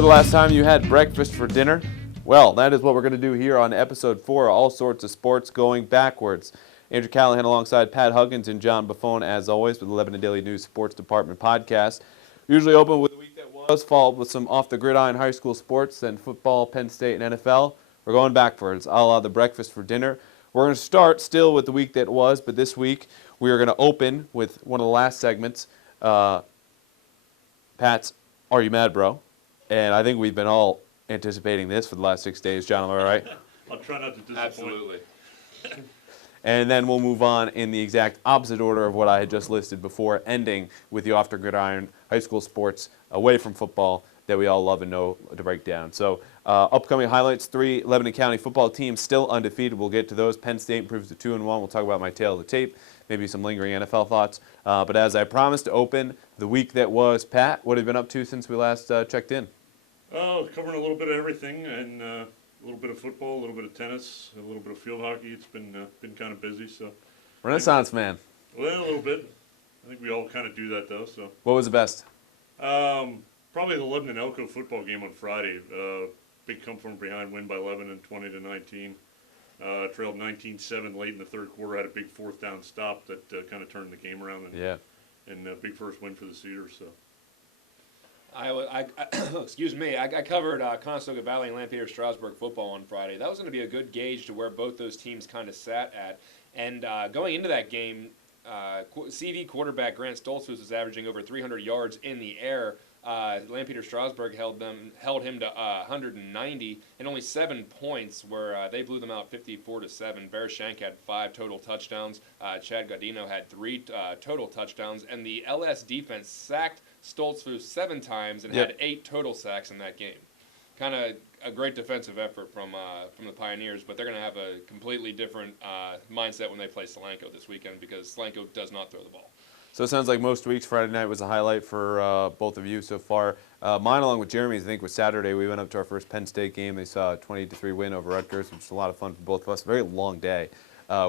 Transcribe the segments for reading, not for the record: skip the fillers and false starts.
Remember the last time you had breakfast for dinner? Well, that is what we're going to do here on episode 4, all sorts of sports going backwards. Andrew Callahan alongside Pat Huggins and John Buffone, as always, with the Lebanon Daily News Sports Department podcast. Usually open with the week that was, followed with some off-the-gridiron high school sports, then football, Penn State, and NFL. We're going backwards, a la the breakfast for dinner. We're going to start still with the week that was, but this week we are going to open with one of the last segments, Pat's Are You Mad, Bro? And I think we've been all anticipating this for the last 6 days. John, am I right? I'll try not to disappoint. Absolutely. And then we'll move on in the exact opposite order of what I had just listed before, ending with the off-the-gridiron high school sports away from football that we all love and know to break down. So upcoming highlights, 3 Lebanon County football teams still undefeated. We'll get to those. Penn State improves to 2-1. We'll talk about my tail of the tape, maybe some lingering NFL thoughts. But as I promised to open the week that was, Pat, what have you been up to since we last checked in? Oh, covering a little bit of everything, and a little bit of football, a little bit of tennis, a little bit of field hockey. It's been kind of busy. So Renaissance man. Well, a little bit. I think we all kind of do that, though. So What was the best? probably the Lebanon Elko football game on Friday. Big come from behind win by Lebanon, 20-19. Trailed 19-7 late in the third quarter. Had a big fourth down stop that kind of turned the game around. And a big first win for the Cedars. So. Excuse me. I covered Conestoga Valley and Lampeter Strasburg football on Friday. That was going to be a good gauge to where both those teams kind of sat at. And going into that game, CV quarterback Grant Stoltzfus was averaging over 300 yards in the air. Lampeter Strasburg held him to 190 and only 7 points, where they blew them out 54-7. Vereshank had 5 total touchdowns. Chad Gaudino had 3 total touchdowns, and the LS defense sacked Stoltzfus 7 times and had 8 total sacks in that game. Kind of a great defensive effort from the Pioneers, but they're going to have a completely different mindset when they play Solanco this weekend, because Solanco does not throw the ball. So it sounds like most weeks Friday night was a highlight for both of you so far. Mine, along with Jeremy's, I think, was Saturday. We went up to our first Penn State game. They saw a 20-3 win over Rutgers, which was a lot of fun for both of us. A very long day.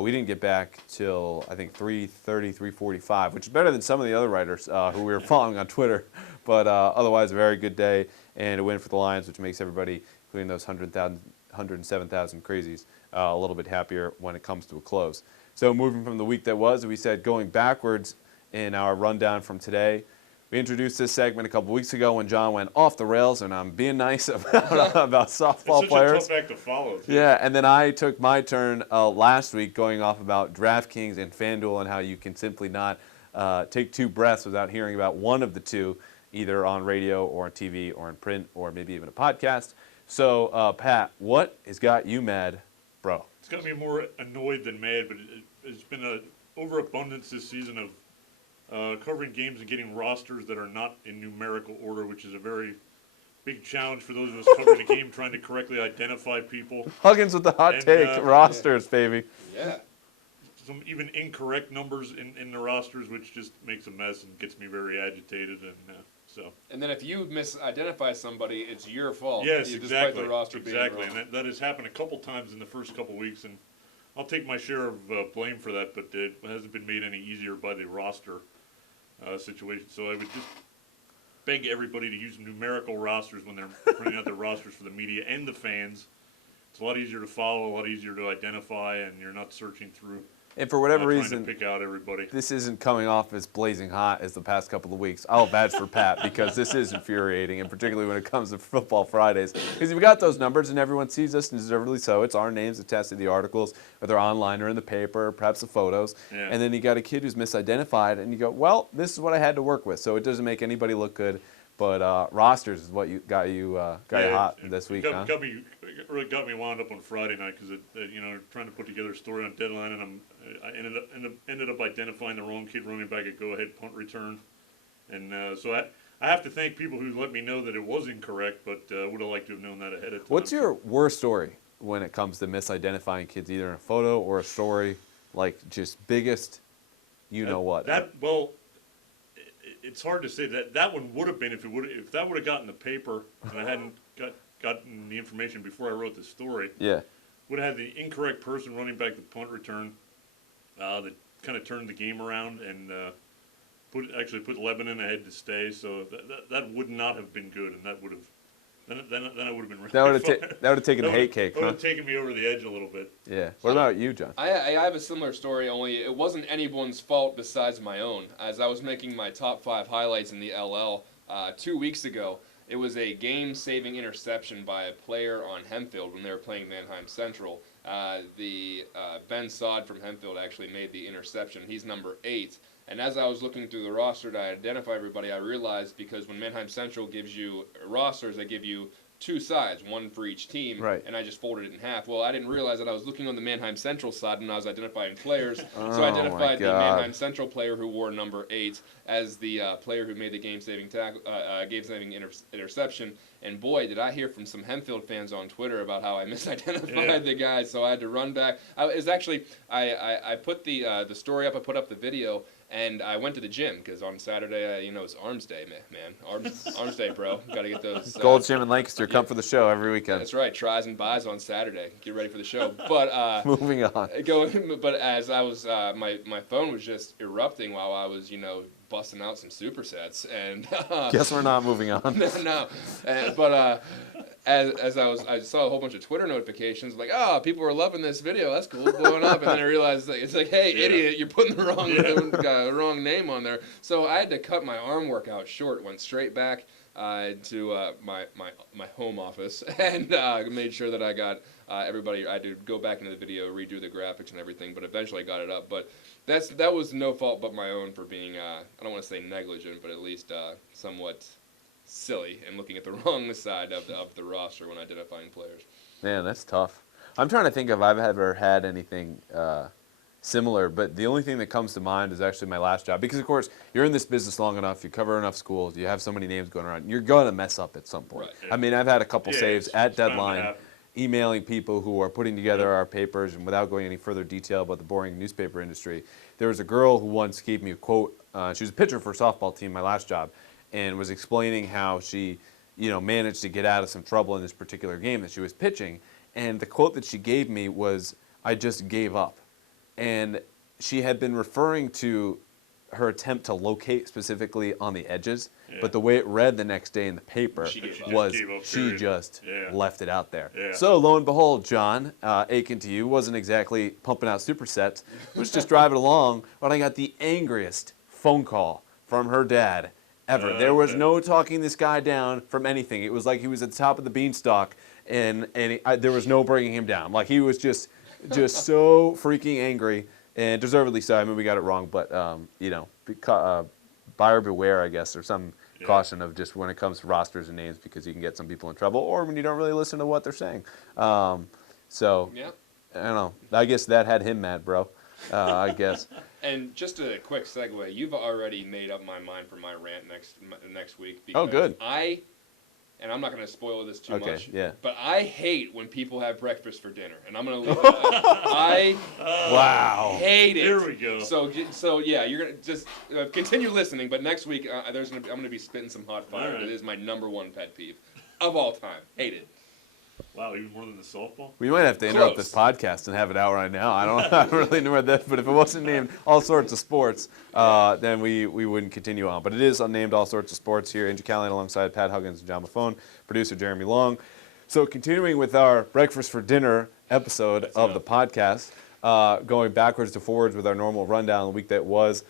We didn't get back till, I think, 3:30, 3:45, which is better than some of the other writers who we were following on Twitter. But otherwise, a very good day and a win for the Lions, which makes everybody, including those 107,000 crazies, a little bit happier when it comes to a close. So moving from the week that was, we said going backwards in our rundown from today. We introduced this segment a couple weeks ago when John went off the rails, and I'm being nice about softball players. It's such a tough act to follow, too. Yeah, and then I took my turn last week going off about DraftKings and FanDuel and how you can simply not take 2 breaths without hearing about one of the two, either on radio or on TV or in print or maybe even a podcast. So, Pat, what has got you mad, bro? It's got me more annoyed than mad, but it's been an overabundance this season of covering games and getting rosters that are not in numerical order, which is a very big challenge for those of us covering the game, trying to correctly identify people. Huggins with the hot take, rosters, baby. Yeah. Some even incorrect numbers in the rosters, which just makes a mess and gets me very agitated. And then if you misidentify somebody, it's your fault. Yes, despite exactly. The roster being wrong. And that has happened a couple times in the first couple weeks, and I'll take my share of blame for that, but it hasn't been made any easier by the roster situation. So I would just beg everybody to use numerical rosters when they're putting out their rosters for the media and the fans. It's a lot easier to follow, a lot easier to identify, and you're not searching through. And for whatever reason, trying to pick out everybody. This isn't coming off as blazing hot as the past couple of weeks. I'll badge for Pat because this is infuriating, and particularly when it comes to Football Fridays. Because you've got those numbers, and everyone sees us, and deservedly so. It's our names attached to the articles, whether online or in the paper, perhaps the photos. Yeah. And then you got a kid who's misidentified, and you go, well, this is what I had to work with. So it doesn't make anybody look good. But rosters is what got you hot this week, huh? Really got me wound up on Friday night because trying to put together a story on Deadline, and I ended up identifying the wrong kid running back at go-ahead punt return, and so I have to thank people who let me know that it was incorrect, but would have liked to have known that ahead of time. What's your worst story when it comes to misidentifying kids, either in a photo or a story, like just biggest, what? It's hard to say that one would have been if that would have gotten the paper and I hadn't gotten the information before I wrote the story. Yeah. Would have had the incorrect person running back the punt return that kind of turned the game around and put Lebanon ahead to stay. So that would not have been good, and that would Then I would have been really That would fun. have taken the hate cake, That would huh? have taken me over the edge a little bit. Yeah. What about you, John? I have a similar story, only it wasn't anyone's fault besides my own. As I was making my top 5 highlights in the LL 2 weeks ago, it was a game-saving interception by a player on Hempfield when they were playing Manheim Central. Ben Sod from Hempfield actually made the interception. He's number 8. And as I was looking through the roster to identify everybody, I realized because when Manheim Central gives you rosters, they give you 2 sides, one for each team, Right. and I just folded it in half. Well, I didn't realize that I was looking on the Manheim Central side when I was identifying players, so Oh, I my identified the God. Manheim Central player who wore number 8 as the player who made the game-saving interception. And boy, did I hear from some Hempfield fans on Twitter about how I misidentified the guy, so I had to run back. I put the story up, I put up the video, and I went to the gym because on Saturday, it's Arms Day, man. Arms Day, bro. Got to get those. Gold's Gym in Lancaster. Come for the show every weekend. That's right. Tries and buys on Saturday. Get ready for the show. But Moving on. But as I was, my phone was just erupting while I was, busting out some supersets, and Guess we're not moving on. no. But I saw a whole bunch of Twitter notifications like, people are loving this video. That's cool, blowing up. And then I realized it's like, hey, idiot, you're putting the wrong name on there. So I had to cut my arm workout short. Went straight back to my home office and made sure that I got everybody. I had to go back into the video, redo the graphics and everything, but eventually I got it up. But that was no fault but my own for being I don't want to say negligent, but at least somewhat silly and looking at the wrong side of the roster when identifying players. Man, that's tough. I'm trying to think if I've ever had anything similar, but the only thing that comes to mind is actually my last job. Because, of course, you're in this business long enough, you cover enough schools, you have so many names going around, you're going to mess up at some point. Right. I mean, I've had a couple saves at it's bound to deadline, happen. emailing people who are putting together our papers, and without going any further detail about the boring newspaper industry, there was a girl who once gave me a quote. She was a pitcher for a softball team, my last job, and was explaining how she, managed to get out of some trouble in this particular game that she was pitching. And the quote that she gave me was, "I just gave up." And she had been referring to her attempt to locate specifically on the edges, but the way it read the next day in the paper She gave up. was Just gave up, she period. just Yeah. left it out there. Yeah. So lo and behold, John, Aiken to you, wasn't exactly pumping out supersets, was just driving along when I got the angriest phone call from her dad ever. There was no talking this guy down from anything. It was like he was at the top of the beanstalk, and there was no bringing him down. Like he was just so freaking angry, and deservedly so. I mean, we got it wrong, but buyer beware, I guess, or some caution of just when it comes to rosters and names, because you can get some people in trouble, or when you don't really listen to what they're saying. So Yeah. I don't know. I guess that had him mad, bro. I guess. And just a quick segue, you've already made up my mind for my rant next week. Oh, good. And I'm not going to spoil this too Okay, much. yeah. But I hate when people have breakfast for dinner, and I'm going to leave it at that. Wow. Hate it. Here we go. So yeah, you're gonna just continue listening. But next week, I'm gonna be spitting some hot fire. All right. It is my #1 pet peeve of all time. Hate it. Wow, even more than the softball? We might have to interrupt Close. this podcast and have it out right now. I don't really know where that, but if it wasn't named All Sorts of Sports, then we wouldn't continue on. But it is unnamed All Sorts of Sports here. Andrew Callahan alongside Pat Huggins and John Maffone, producer Jeremy Long. So continuing with our breakfast for dinner episode of the podcast, going backwards to forwards with our normal rundown the week that was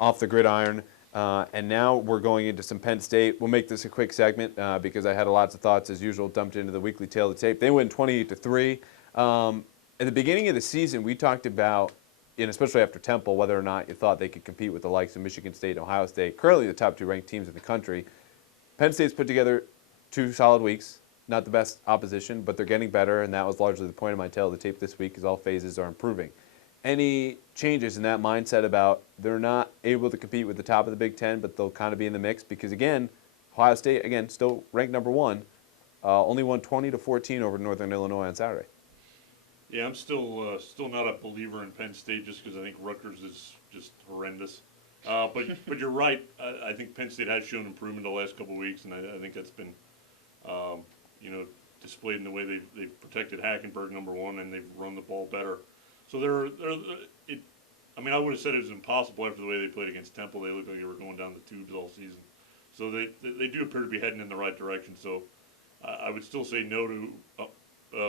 off the gridiron. And now we're going into some Penn State. We'll make this a quick segment because I had lots of thoughts, as usual, dumped into the weekly tail of the tape. They win 28-3. At the beginning of the season, we talked about, and especially after Temple, whether or not you thought they could compete with the likes of Michigan State and Ohio State, currently the top 2 ranked teams in the country. Penn State's put together 2 solid weeks. Not the best opposition, but they're getting better, and that was largely the point of my tail of the tape this week, because all phases are improving. Any changes in that mindset about they're not able to compete with the top of the Big Ten, but they'll kind of be in the mix? Because, again, Ohio State, again, still ranked #1, only won 20-14 over Northern Illinois on Saturday. Yeah, I'm still not a believer in Penn State just because I think Rutgers is just horrendous. But you're right. I think Penn State has shown improvement the last couple of weeks, and I think that's been displayed in the way they've protected Hackenberg, #1, and they've run the ball better. So I would have said it was impossible after the way they played against Temple. They looked like they were going down the tubes all season. So they do appear to be heading in the right direction. So I would still say no to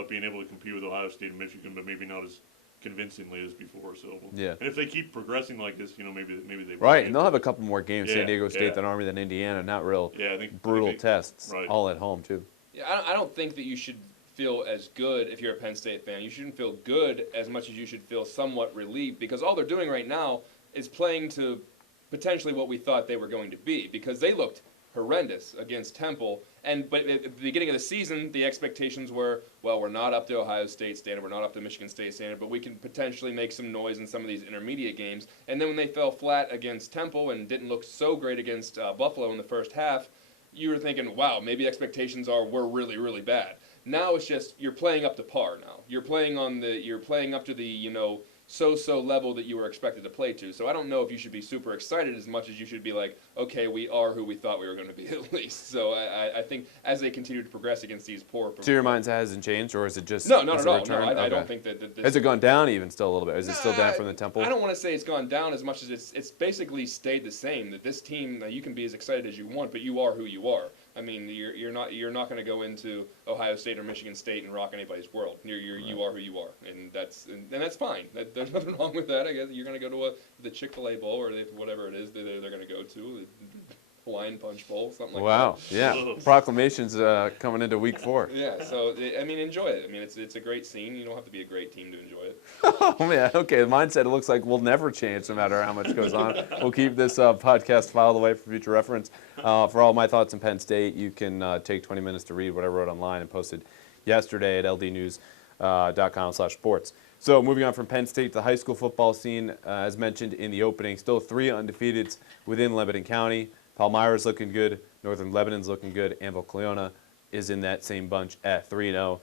being able to compete with Ohio State and Michigan, but maybe not as convincingly as before. So Yeah. And if they keep progressing like this, maybe they will. Right, and they'll have a couple more games. Yeah, San Diego State, yeah. then Army, then Indiana. Not real Yeah, I think brutal tests. right. All at home too. Yeah, I don't think that you should feel as good if you're a Penn State fan. You shouldn't feel good as much as you should feel somewhat relieved, because all they're doing right now is playing to potentially what we thought they were going to be, because they looked horrendous against Temple. But at the beginning of the season, the expectations were, well, we're not up to Ohio State standard, we're not up to Michigan State standard, but we can potentially make some noise in some of these intermediate games. And then when they fell flat against Temple and didn't look so great against Buffalo in the first half, you were thinking, wow, maybe expectations we're really, really bad. Now it's just you're playing up to par now. You're playing up to the, so-so level that you were expected to play to. So I don't know if you should be super excited as much as you should be like, okay, we are who we thought we were going to be at least. So I think as they continue to progress against these poor... To your minds, it hasn't changed, or is it just No, not is at it all. returned? No, I Okay. don't think that this... Has it gone down even still a little bit? Is it still down from the Temple? I don't want to say it's gone down as much as it's basically stayed the same. That this team, you can be as excited as you want, but you are who you are. I mean, you're not going to go into Ohio State or Michigan State and rock anybody's world. You are who you are, and that's fine. There's nothing wrong with that. I guess you're going to go to the Chick-fil-A Bowl or whatever it is they're going to go to, the Hawaiian Punch Bowl, something like that. Wow, yeah. Proclamations coming into week 4. Yeah, so I mean, enjoy it. I mean, it's a great scene. You don't have to be a great team to enjoy it. Oh, man. Okay, the mindset, it looks like will never change no matter how much goes on. We'll keep this podcast filed away for future reference. For all my thoughts on Penn State, you can take 20 minutes to read what I wrote online and posted yesterday at ldnews.com/sports. So moving on from Penn State to the high school football scene, as mentioned in the opening, still 3 undefeateds within Lebanon County. Palmyra's looking good. Northern Lebanon's looking good. Anvil Cleona is in that same bunch at 3-0.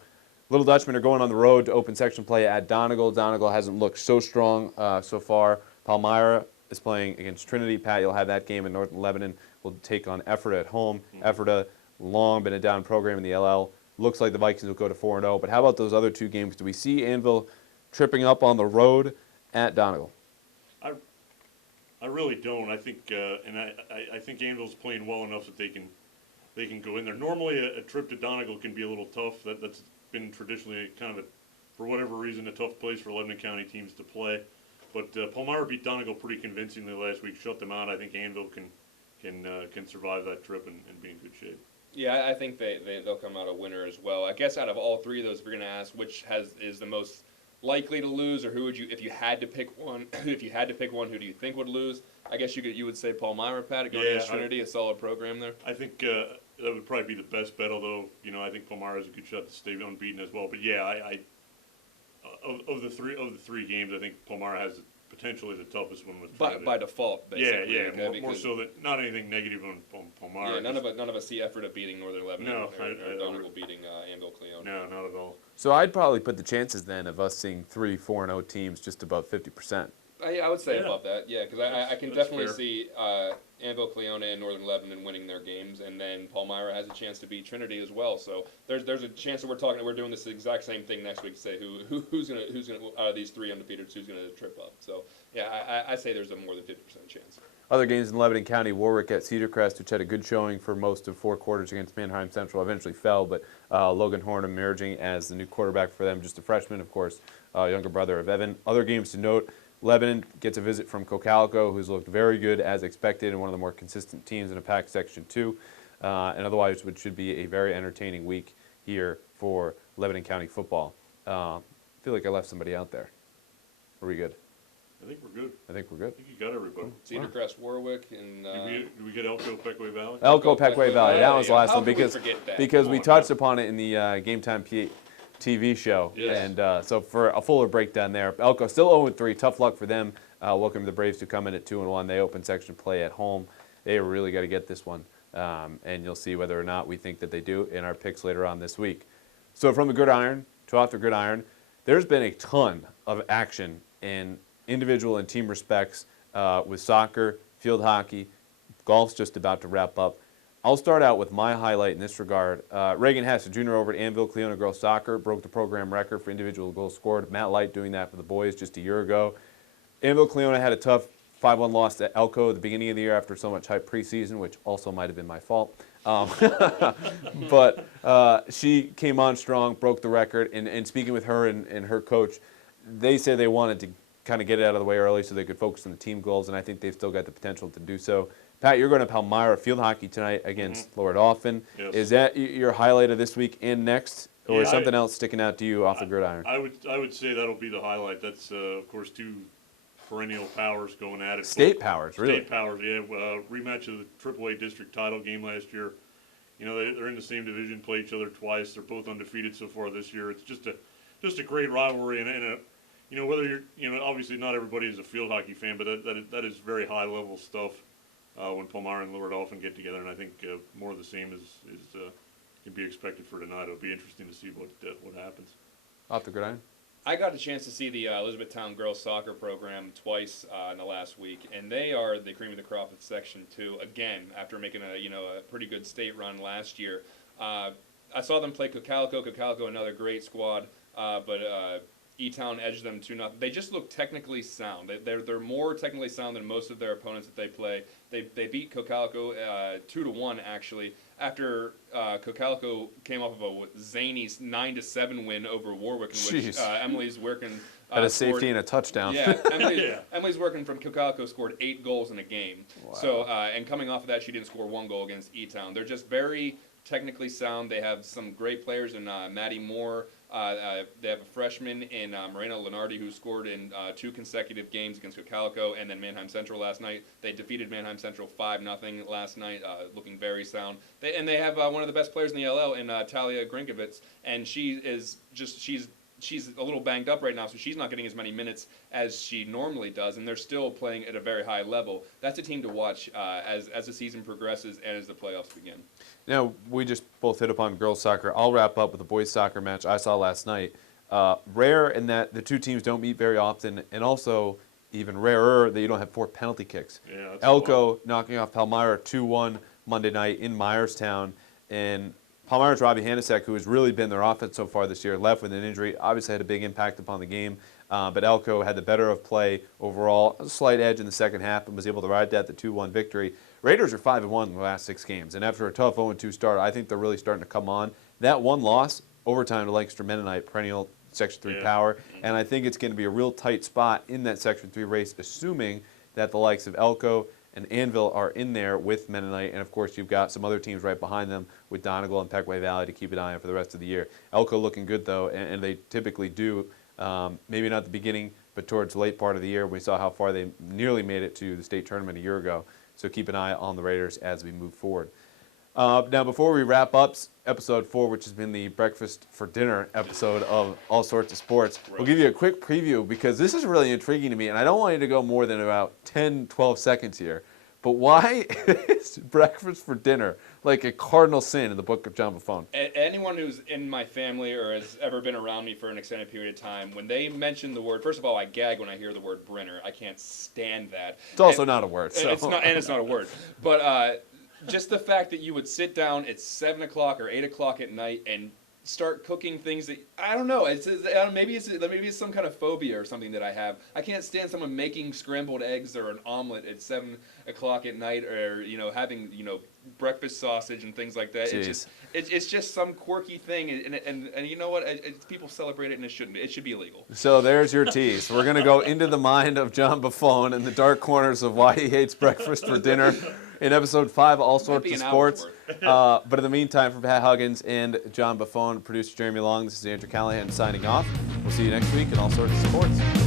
Little Dutchmen are going on the road to open section play at Donegal. Donegal hasn't looked so strong so far. Palmyra is playing against Trinity. Pat, you'll have that game, and Northern Lebanon will take on Ephrata at home. Ephrata, long been a down program in the LL. Looks like the Vikings will go to 4-0. But how about those other 2 games? Do we see Anvil tripping up on the road at Donegal? I really don't. I think, I think Anvil's playing well enough that they can go in there. Normally, a trip to Donegal can be a little tough. That's been traditionally kind of, for whatever reason, a tough place for Lebanon County teams to play. But Palmyra beat Donegal pretty convincingly last week, shut them out. I think Anvil can survive that trip and be in good shape. Yeah, I think they'll come out a winner as well. I guess out of all 3 of those, we're going to ask which is the most likely to lose, or who would you, if you had to pick one, who do you think would lose? I guess you would say Palmyra, Pat, going against Trinity, a solid program there. I think that would probably be the best bet, although I think Palmyra has a good shot to stay unbeaten as well. But yeah, of the three games, I think Palmyra has potentially the toughest one with Trinity. By default, basically. Yeah, more so that not anything negative on Palmyra. Yeah, none of us see Ephrata beating Northern Lebanon or Donegal beating Anvil Cleona. No, not at all. So I'd probably put the chances then of us seeing 3 4-0 teams just above 50%. I would say above that, yeah, because I can definitely fair. see Anvil Cleona and Northern Lebanon winning their games, and then Palmyra has a chance to beat Trinity as well. So there's a chance that we're doing this exact same thing next week to say who's gonna out of these 3 undefeateds who's gonna trip up. So yeah, I say there's a more than 50% chance. Other games in Lebanon County, Warwick at Cedar Crest, which had a good showing for most of 4 quarters against Manheim Central, eventually fell, but Logan Horn emerging as the new quarterback for them, just a freshman, of course, younger brother of Evan. Other games to note, Lebanon gets a visit from Cocalico, who's looked very good as expected and one of the more consistent teams in a pack Section 2. And otherwise, it should be a very entertaining week here for Lebanon County football. I feel like I left somebody out there. Are we good? I think we're good. I think we're good. I think you got everybody. Cedar Crest, Warwick, and Did we get Elko, Pequay Valley? Elko, Pequay Valley. That was the last How one could we because forget that? we touched upon it in the Game Time TV show. Yes. And so for a fuller breakdown there, Elko still 0-3. Tough luck for them. Welcome to the Braves who come in at 2-1. They open section play at home. They really got to get this one. And you'll see whether or not we think that they do in our picks later on this week. So from the gridiron to off the gridiron, there's been a ton of action in individual and team respects with soccer, field hockey. Golf's just about to wrap up. I'll start out with my highlight in this regard. Reagan Hess, a junior over at Anvil Cleona Girls Soccer, broke the program record for individual goals scored. Matt Light doing that for the boys just a year ago. Anvil Cleona had a tough 5-1 loss to Elko at the beginning of the year after so much hype preseason, which also might have been my fault. But she came on strong, broke the record, and speaking with her and her coach, they say they wanted to kind of get it out of the way early so they could focus on the team goals, and I think they've still got the potential to do so. Pat, you're going to Palmyra field hockey tonight against Lower Dauphin. Yes. Is that your highlight of this week and next, or is Yeah, something else sticking out to you off the gridiron? I would say that'll be the highlight. That's of course two perennial powers going at it. State powers, really. State powers, yeah. Rematch of the AAA district title game last year. You know, they're in the same division, play each other twice. They're both undefeated so far this year. It's just a great rivalry, and a, you know, whether you're, you know, obviously not everybody is a field hockey fan, but that is very high level stuff when Palmyra and Lower Dauphin get together, and I think more of the same is can be expected for tonight. It'll be interesting to see what happens. Off the gridiron? I got a chance to see the Elizabethtown girls soccer program twice in the last week, and they are the cream of the crop at Section 2 again after making a pretty good state run last year. I saw them play Cocalico. Cocalico, another great squad, but E-Town edged them 2-0. They just look technically sound. They're more technically sound than most of their opponents that they play. They beat Cocalico 2-1 actually. After Cocalico came off of a zany 9-7 win over Warwick, in which Emily's working had a safety and a touchdown. Yeah, Emily's working from Cocalico scored 8 goals in a game. Wow. So and coming off of that, she didn't score 1 goal against E-Town. They're just very technically sound. They have some great players in Maddie Moore. They have a freshman in Morena Lenardi who scored in 2 consecutive games against Cocalico and then Manheim Central last night. They defeated Manheim Central 5-0 last night, looking very sound. They have one of the best players in the LL in Talia Grinkovitz, and she's a little banged up right now, so she's not getting as many minutes as she normally does, and they're still playing at a very high level. That's a team to watch as the season progresses and as the playoffs begin. Now, we just both hit upon girls soccer. I'll wrap up with the boys soccer match I saw last night. Rare in that the two teams don't meet very often, and also even rarer that you don't have 4 penalty kicks. Yeah, that's Elko knocking off Palmyra 2-1 Monday night in Myerstown, and Palmyra's Robbie Hanasek, who has really been their offense so far this year, left with an injury, obviously had a big impact upon the game, but Elko had the better of play overall, a slight edge in the second half, and was able to ride that, the 2-1 victory. Raiders are 5-1 in the last 6 games, and after a tough 0-2 start, I think they're really starting to come on. That one loss, overtime to Lancaster Mennonite, perennial Section 3 power, and I think it's going to be a real tight spot in that Section 3 race, assuming that the likes of Elko and Anvil are in there with Mennonite, and of course you've got some other teams right behind them with Donegal and Peckway Valley to keep an eye on for the rest of the year. Elko looking good though, and they typically do, maybe not the beginning, but towards the late part of the year. We saw how far they nearly made it to the state tournament a year ago, so keep an eye on the Raiders as we move forward. Now, before we wrap up episode 4, which has been the breakfast for dinner episode of All Sorts of Sports, we'll give you a quick preview because this is really intriguing to me, and I don't want you to go more than about 10, 12 seconds here. But why is breakfast for dinner like a cardinal sin in the book of John Buffon? Anyone who's in my family or has ever been around me for an extended period of time, when they mention the word, first of all, I gag when I hear the word Brenner. I can't stand that. It's also not a word. So. It's not a word. But just the fact that you would sit down at 7 o'clock or 8 o'clock at night and start cooking things that I don't know. Maybe it's some kind of phobia or something that I have. I can't stand someone making scrambled eggs or an omelet at 7 o'clock at night, or having breakfast sausage and things like that. It's just some quirky thing, and you know what? People celebrate it, and it shouldn't be. It should be illegal. So there's your tease. We're gonna go into the mind of John Buffon and the dark corners of why he hates breakfast for dinner in episode 5, All Sorts of Sports. But in the meantime, for Pat Huggins and John Buffon, producer Jeremy Long, this is Andrew Callahan signing off. We'll see you next week in All Sorts of Sports.